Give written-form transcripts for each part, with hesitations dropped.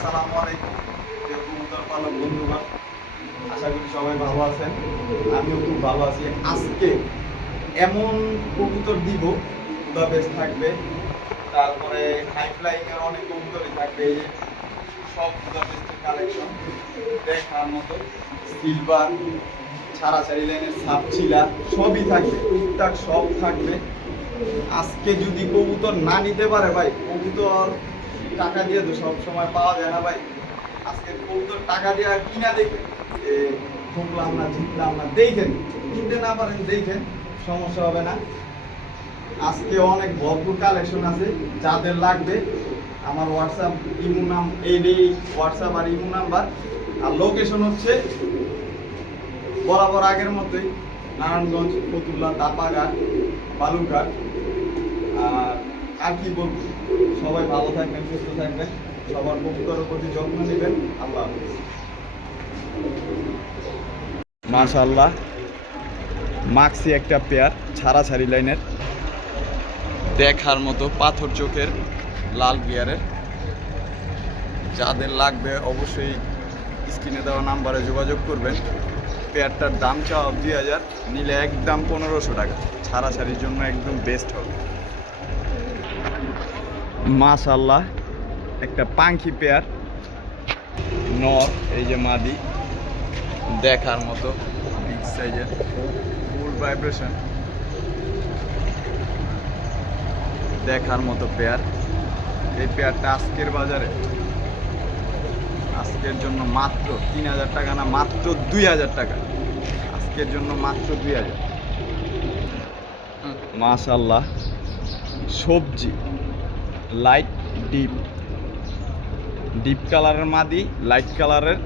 আসসালামু আলাইকুম প্রিয় কবুতর পালক বন্ধুগণ, আশা করি সবাই ভালো আছেন। আমিও খুব ভালো আছি। আজকে এমন কবুতর দিব, বুদাপেস্ট থাকবে, তারপরে হাই ফ্লাইং এর অনেক কবুতরই থাকবে। এই যে সব বুদাপেস্টের কালেকশন দেখার মতো, সিলভার ছাড়াছাড়ি লাইনের সাপচিলা সবই থাকবে, টুকটাক সব থাকবে। আজকে যদি কবুতর না নিতে পারে ভাই, কবুতর টাকা দিয়ে তো সব সময় পাওয়া যায় না ভাই। আজকে কবুতর টাকা দিয়ে কিনা দেখেন, যে ঠকলাম না জিতলাম না, দেখেন কিনতে না পারেন দেখেন, সমস্যা হবে না। আজকে অনেক ভরপুর কালেকশন আছে, যাদের লাগবে আমার হোয়াটসঅ্যাপ ইমো নাম, এই হোয়াটসঅ্যাপ আর ইমো নাম্বার। আর লোকেশন হচ্ছে বরাবর আগের মতোই, নারায়ণগঞ্জ, ফতুল্লা, দাপাঘাট, বালুরঘাট। আর কি বলবো, সবাই ভালো থাকবেন, সুস্থ থাকবেন, সবার কবুতরের প্রতি যত্ন নেবেন। আল্লাহ হাফেজ। মাশাআল্লাহ, মাক্সি একটা পেয়ার, ছাড়াছাড়ি লাইনের, দেখার মতো পাথর চোখের, লাল গিয়ারের। যাদের লাগবে অবশ্যই স্ক্রিনে দেওয়া নাম্বারে যোগাযোগ করবেন। পেয়ারটার দাম চাওয়া 2000, নিলে একদম 1500 টাকা। ছাড়াছাড়ির জন্য একদম বেস্ট হবে। মাশাআল্লাহ, একটা পাঙ্খি পেয়ার, নর, এই যে মাদি, দেখার মতো বিগ সাইজের, ফুল ভাইব্রেশন, দেখার মতো পেয়ার। এই পেয়ারটা আজকের বাজারে, আজকের জন্য মাত্র 3000 টাকা, না মাত্র 2000 টাকা। আজকের জন্য মাত্র 2000। মাশাআল্লাহ, সবজি লাইট ডিপ, ডিপ কালারের মাদি, লাইট কালারের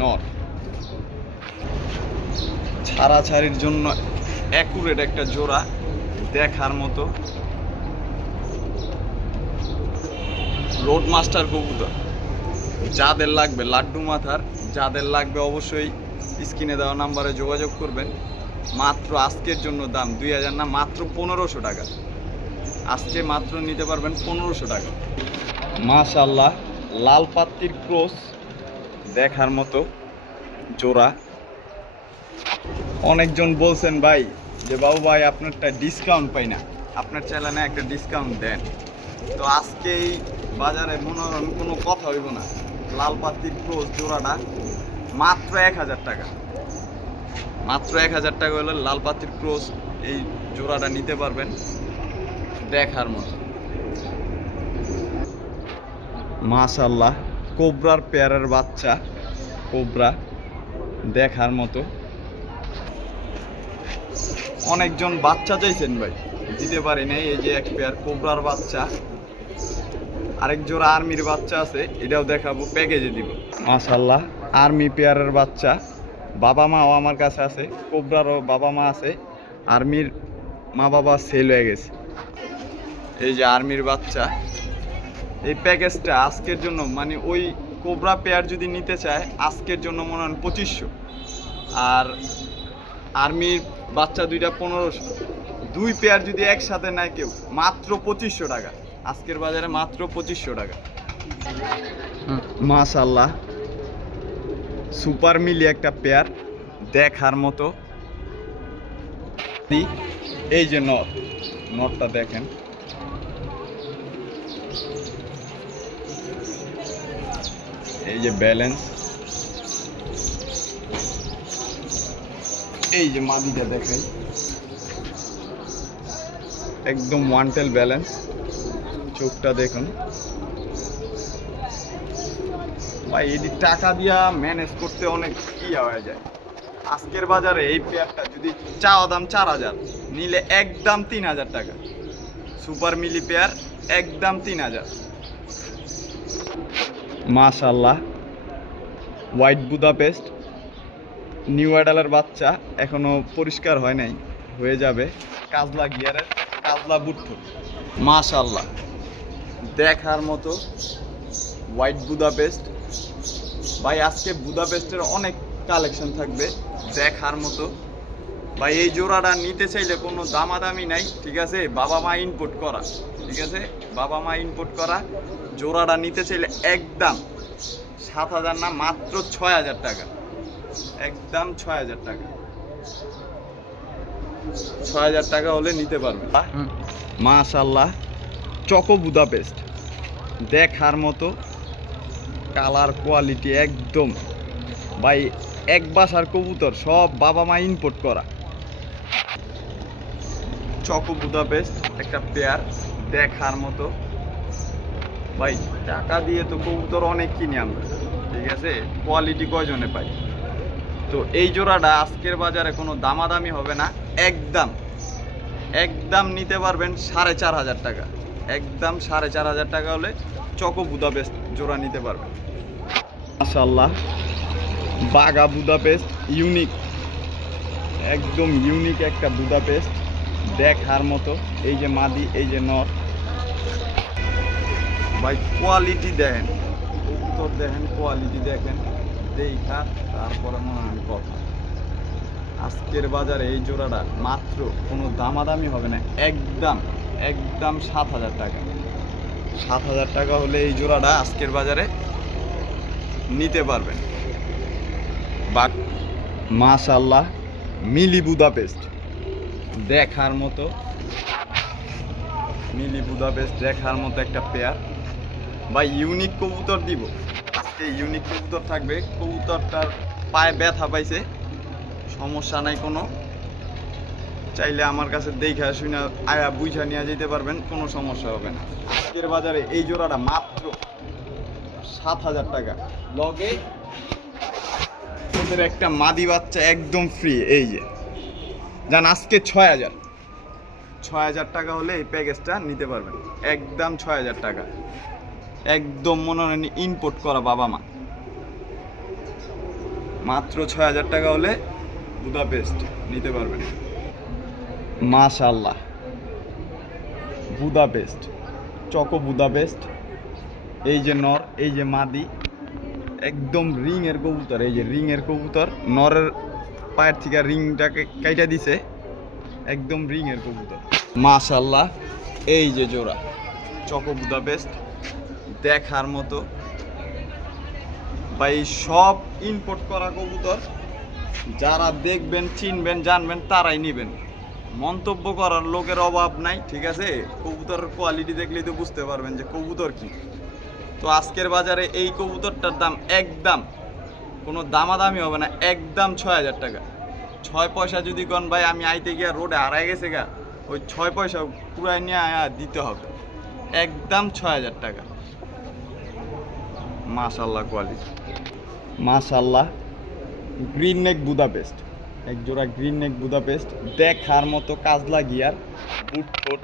নর। ছাড়াছাড়ির জন্য অ্যাকুরেট একটা জোড়া, দেখার মতো রোড মাস্টার কবুতর। যাদের লাগবে লাড্ডু মাথার, যাদের লাগবে অবশ্যই স্ক্রিনে দেওয়া নাম্বারে যোগাযোগ করবেন। মাত্র আজকের জন্য দাম 2000 না, মাত্র 1500 টাকা। আজকে মাত্র নিতে পারবেন 1500 টাকা। মাশাআল্লাহ, লাল পাত্তির ক্রস, দেখার মতো জোড়া। অনেকজন বলছেন ভাই যে বাবু ভাই আপনারটা ডিসকাউন্ট পাই না, আপনার চ্যানেলে একটা ডিসকাউন্ট দেন। তো আজকে এই বাজারে মনে হয় কোনো কথা হইব না। লাল পাত্তির ক্রস জোড়াটা মাত্র 1000 টাকা। মাত্র 1000 টাকা হলে লাল পাত্তির ক্রস এই জোড়াটা নিতে পারবেন, দেখার মতো। মাশাআল্লাহ, কোবরার পেয়ারের বাচ্চা, কোবরা, দেখার মতো। অনেকজন বাচ্চা চাইছেন ভাই, দিতে পারি নাই। এই যে এক পেয়ার কোবরার বাচ্চা, আরেক জোড়া আর্মির বাচ্চা আছে, এটাও দেখাবো, প্যাকেজে দিব। মাশাআল্লাহ, আর্মি পেয়ারের বাচ্চা, বাবা মাও আমার কাছে আছে, কোবরারও বাবা মা আছে, আর্মির মা বাবা সেল হয়ে গেছে। এই যে আর্মির বাচ্চা, এই প্যাকেজটা আজকের জন্য, মানে ওই কোবরা পেয়ার যদি নিতে চায় আজকের জন্য মনে হয় 2500, আর আর্মির বাচ্চা দুইটা 1500। দুই পেয়ার যদি একসাথে নেয় কেউ, মাত্র 2500 টাকা। আজকের বাজারে মাত্র 2500 টাকা। মাশাআল্লাহ, সুপার মিলি একটা পেয়ার, দেখার মতো। এই যে নটটা দেখেন, এই যে ব্যালেন্স, এই যে মাদিটা দেখাই, একদম ওয়ানটেল ব্যালেন্স। চোখটা দেখুন ভাই, এটি টাকা দিয়া ম্যানেজ করতে অনেক ইয়া হয়ে যায়। আজকের বাজারে এই পেয়ারটা যদি চাওয়া দাম 4000, নিলে একদম 3000 টাকা। সুপার মিলি পেয়ার, একদম 3000। মাশাআল্লাহ, হোয়াইট বুদাপেস্ট, নিউ অ্যাডালের বাচ্চা, এখনো পরিষ্কার হয় নাই, হয়ে যাবে। কাজলা গিয়ারের, কাজলা বুট্টু। মাশাআল্লাহ, দেখার মতো হোয়াইট বুদাপেস্ট। ভাই আজকে বুদাপেস্টের অনেক কালেকশন থাকবে, দেখার মতো। ভাই এই জোড়াটা নিতে চাইলে কোনো দামাদামি নাই, ঠিক আছে? বাবা মা ইনপুট করা, ঠিক আছে? বাবা মা ইনপুট করা। জোড়াটা নিতে চাইলে একদম 7,000 না, মাত্র 6,000 টাকা, একদম 6,000 টাকা। 6,000 টাকা হলে নিতে পারবে। মাশাআল্লাহ, চকো বুদাপেস্ট, দেখার মতো কালার কোয়ালিটি একদম ভাই, এক বাসার কবুতর, সব বাবা মা ইম্পোর্ট করা। চকো বুদাপেস্ট একটা পেয়ার, দেখার মতো ভাই। টাকা দিয়ে তো কবুতর অনেক কিনি আমরা, ঠিক আছে, কোয়ালিটি কয়জনে পাই। তো এই জোড়াটা আজকের বাজারে কোনো দামাদামি হবে না, একদম একদম নিতে পারবেন 4,500 টাকা, একদম 4,500 টাকা হলে চকো বুদাপেস্ট জোড়া নিতে পারবেন। মাশাআল্লাহ, বাগা বুদাপেস্ট, ইউনিক, একদম ইউনিক একটা বুদাপেস্ট, দেখার মতো। এই যে মাদি, এই যে নর ভাই, কোয়ালিটি দেখেন, কবুতর দেখেন, কোয়ালিটি দেখেন, দেখা তারপরে মনে হয় কথা। আজকের বাজারে এই জোড়াটা মাত্র কোনো দামাদামি হবে না, একদম একদম 7,000 টাকা। 7,000 টাকা হলে এই জোড়াটা আজকের বাজারে নিতে পারবেন। বাট মাশাআল্লাহ, মিলি বুদাপেস্ট, দেখার মতো, মিলি বুদাপেস্ট দেখার মতো একটা পেয়ার বা ইউনিক কবুতর দিব আজকে। ইউনিক কবুতর থাকবে, কবুতরটার পায়ে ব্যথা পাইছে, সমস্যা নাই কোনো, চাইলে আমার কাছে দেখা শুনে আয়া বুঝা নিয়ে যেতে পারবেন, কোনো সমস্যা হবে না। আজকের বাজারে এই জোড়াটা মাত্র 7,000 টাকা, লগে ওদের একটা মাদি বাচ্চা একদম ফ্রি। এই যে জান, আজকে 6,000 টাকা হলে এই প্যাকেজটা নিতে পারবেন, একদম 6,000 টাকা, একদম মনে হয় ইম্পোর্ট করা বাবা মা। মাত্র 6,000 টাকা হলে বুদাপেস্ট নিতে পারবেন। মাশাআল্লাহ, বুদাপেস্ট, চকো বুদাপেস্ট, এই যে নর, এই যে মাদি, একদম রিং এর কবুতর। এই যে রিং এর কবুতর, নরের পায়ের থেকে রিংটাকে কাইটা দিছে, একদম রিং এর কবুতর। মাশাআল্লাহ, এই যে জোড়া চকো বুদাপেস্ট, দেখার মতো ভাই, সব ইম্পোর্ট করা কবুতর। যারা দেখবেন, চিনবেন, জানবেন, তারাই নেবেন, মন্তব্য করার লোকের অভাব নাই, ঠিক আছে। কবুতরের কোয়ালিটি দেখলেই তো বুঝতে পারবেন যে কবুতর কি। তো আজকের বাজারে এই কবুতরটার দাম একদম কোনো দামাদামি হবে না, একদম 6,000 টাকা। 6 পয়সা যদি কোন ভাই আমি আইতে গিয়া রোডে হারাই গেছে গা, ওই 6 পয়সা পুরাই নিয়ে আয়া দিতে হবে, একদম 6,000 টাকা। মাশাআল্লাহ, কোয়ালিটি মাশাআল্লাহ। গ্রিন নেক বুদাপেস্ট, এক জোড়া গ্রিন নেক বুদাপেস্ট, দেখার মতো কাজলা গিয়ার, বুট ফুট,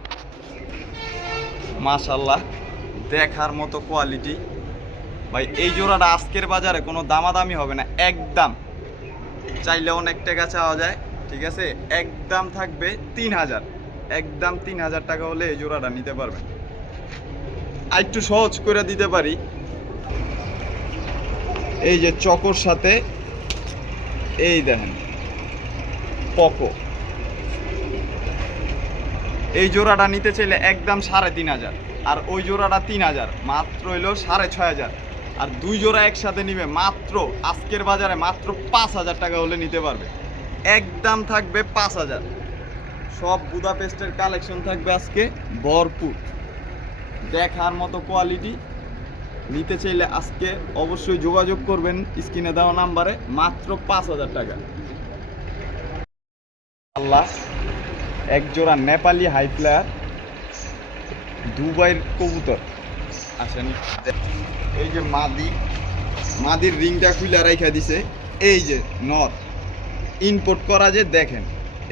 মাশাআল্লাহ, দেখার মতো কোয়ালিটি ভাই। এই জোড়াটা আজকের বাজারে কোনো দামাদামি হবে না, একদম চাইলে অনেক টাকা চাওয়া যায়, ঠিক আছে, একদম থাকবে 3,000, একদম 3,000 টাকা হলে এই জোড়াটা নিতে পারবেন। আর একটু সহজ করে দিতে পারি, এই যে চকোর সাথে এই দেখেন পকো, এই জোড়াটা নিতে চাইলে একদম 3,500, আর ওই জোড়াটা 3,000, মাত্র হইলো 6,500। আর দুই জোড়া একসাথে নিবে মাত্র আজকের বাজারে মাত্র 5,000 টাকা হলে নিতে পারবে, একদম থাকবে 5,000। সব বুদাপেস্টের কালেকশন থাকবে আজকে ভরপুর, দেখার মতো কোয়ালিটি। নিতে চাইলে আজকে অবশ্যই যোগাযোগ করবেন স্ক্রিনে দেওয়া নাম্বারে, মাত্র 5,000 টাকা। আল্লাহ, এক জোড়া নেপালি হাই ফ্লায়ার, দুবাইয়ের কবুতর আসেন। এই যে মাদি, মাদির রিংটা খুলে রাইখা দিছে। এই যে নর, ইম্পোর্ট করা, যে দেখেন,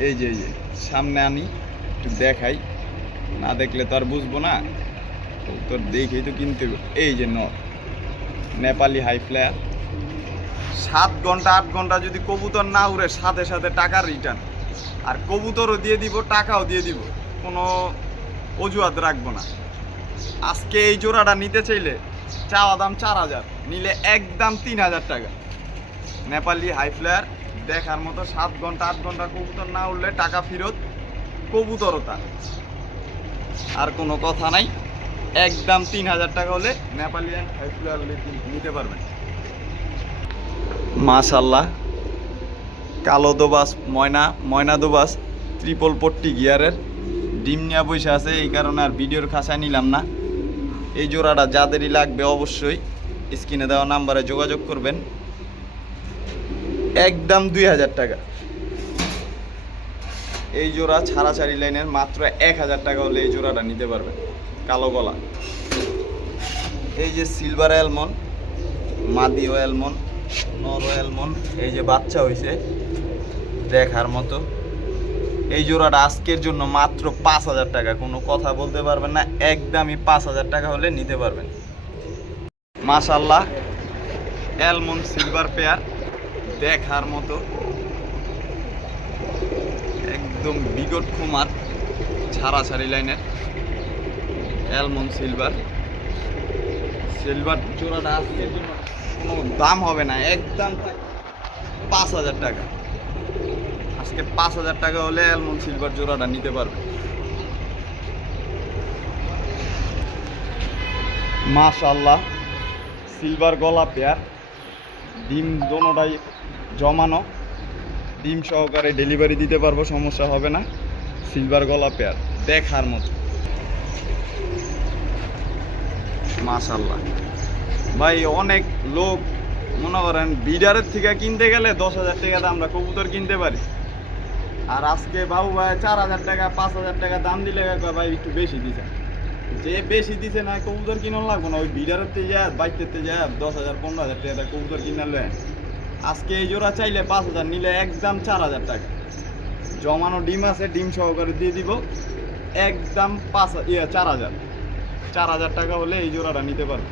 এই যে সামনে আনি একটু দেখাই, না দেখলে তো আর বুঝবো না, কবুতর দেখেই তো কিনতে হবে। এই যে নর, নেপালি হাই ফ্লায়ার, 7 ঘন্টা 8 ঘন্টা যদি কবুতর না উড়ে, সাথে সাথে টাকা রিটার্ন, আর কবুতরও দিয়ে দিব, টাকাও দিয়ে দিব, কোনো অজুহাত রাখবো না। আজকে এই জোড়াটা নিতে চাইলে চাওয়া দাম 4,000, নিলে একদম 3,000 টাকা। নেপালি হাই ফ্লায়ার, দেখার মতো, 7 ঘন্টা 8 ঘন্টা কবুতর না উঠলে টাকা ফেরত, কবুতরও তার, আর কোনো কথা নাই। একদম 3000 টাকা হলে নেপালিয়ান হাইফ্লার নিতে পারবেন। মাশাআল্লাহ, কালো দোবাস ময়না দোবাস ট্রিপল পট্টি গিয়ারের ডিম নিয়ে বসে আছে, এই কারণে আর ভিডিওর খাঁচায় নিলাম না। এই জোড়াটা যাদেরই লাগবে অবশ্যই স্ক্রিনে দেওয়া নাম্বারে যোগাযোগ করবেন। একদম 2000 টাকা। এই জোড়া ছাড়াছাড়ি লাইনের মাত্র 1000 টাকা হলে এই জোড়াটা নিতে পারবেন, কালো গলা। এই যে সিলভার অ্যালমন্ড, মাদি অ্যালমন্ড, নর অ্যালমন্ড, এই যে বাচ্চা হয়েছে দেখার মতো। এই জোড়াটা আজকের জন্য মাত্র 5000 টাকা, কোনো কথা বলতে পারবেন না, একদমই 5000 টাকা হলে নিতে পারবেন। মাশাআল্লাহ, অ্যালমন্ড সিলভার পেয়ার দেখার মতো, একদম বিগট কুমার ছাড়াছাড়ি লাইনের অ্যালমন্ড সিলভার জোড়াটা আজকের জন্য কোনো দাম হবে না, একদম 5000 টাকা। আজকে 5000 টাকা হলে অ্যালমন্ড সিলভার জোড়াটা নিতে পারবে। মাশাআল্লাহ, সিলভার গলা পেয়ার, ডিম দোনোটাই জমানো, ডিম সহকারে ডেলিভারি দিতে পারবো, সমস্যা হবে না। সিলভার গলা পেয়ার দেখার মতো। মাশাআল্লাহ ভাই, অনেক লোক মনে করেন বিডারের থেকে কিনতে গেলে 10,000 টাকাতে আমরা কবুতর কিনতে পারি, আর আজকে বাবু ভাই 4000 টাকা 5000 টাকা দাম দিলে ভাই একটু বেশি দিছে। যে বেশি দিছে না কবুতর কিনন লাগবো না, ওই বিডারের থেকে যায় বাইকতে যায় 10,000 15,000 টাকা কবুতর কিনালে আজকে এই জোড়া চাইলে 5000, নিলে একদম 4000 টাকা। জমানো ডিম আছে, ডিম সহকারে দিয়ে দিব, একদম 4000 টাকা হলে এই জোড়াটা নিতে পারবে।